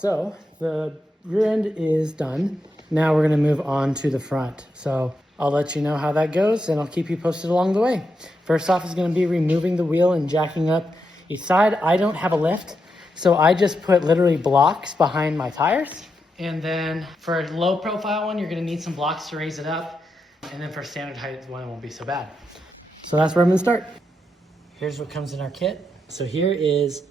So the rear end is done. Now we're gonna move on to the front. So I'll let you know how that goes and I'll keep you posted along the way. First off is gonna be removing the wheel and jacking up each side. I don't have a lift, so I just put literally blocks behind my tires. And then for a low profile one, you're gonna need some blocks to raise it up. And then for standard height one, it won't be so bad. So that's where I'm gonna start. Here's what comes in our kit. So here is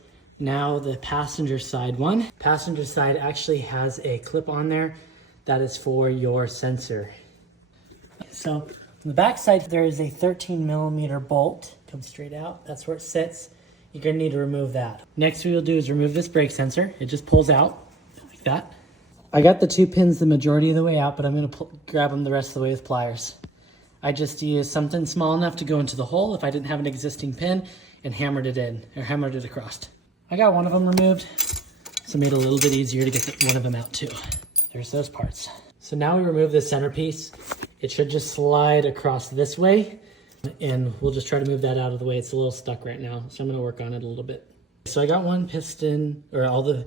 now the passenger side one. Passenger side actually has a clip on there that is for your sensor. So on the back side, there is a 13mm bolt. Comes straight out, that's where it sits. You're gonna need to remove that. Next what we'll do is remove this brake sensor. It just pulls out like that. I got the 2 pins the majority of the way out, but I'm gonna grab them the rest of the way with pliers. I just used something small enough to go into the hole if I didn't have an existing pin and hammered it in, or hammered it across. I got one of them removed, so it made it a little bit easier to get one of them out too. There's those parts. So now we remove the centerpiece. It should just slide across this way, and we'll just try to move that out of the way. It's a little stuck right now, so I'm gonna work on it a little bit. So I got one piston, or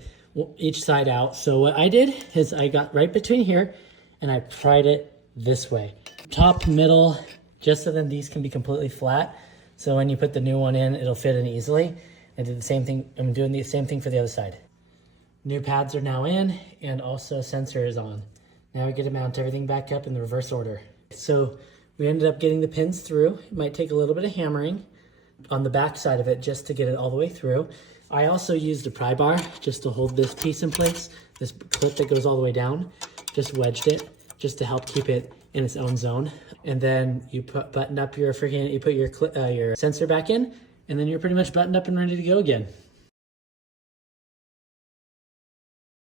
each side out. So what I did is I got right between here and I pried it this way. Top, middle, just so then these can be completely flat. So when you put the new one in, it'll fit in easily. I did the same thing, I'm doing the same thing for the other side. New pads are now in, and also sensor is on. Now we get to mount everything back up in the reverse order. So we ended up getting the pins through. It might take a little bit of hammering on the back side of it just to get it all the way through. I also used a pry bar just to hold this piece in place. This clip that goes all the way down, just wedged it just to help keep it in its own zone. And then you button up your sensor back in, and then you're pretty much buttoned up and ready to go again.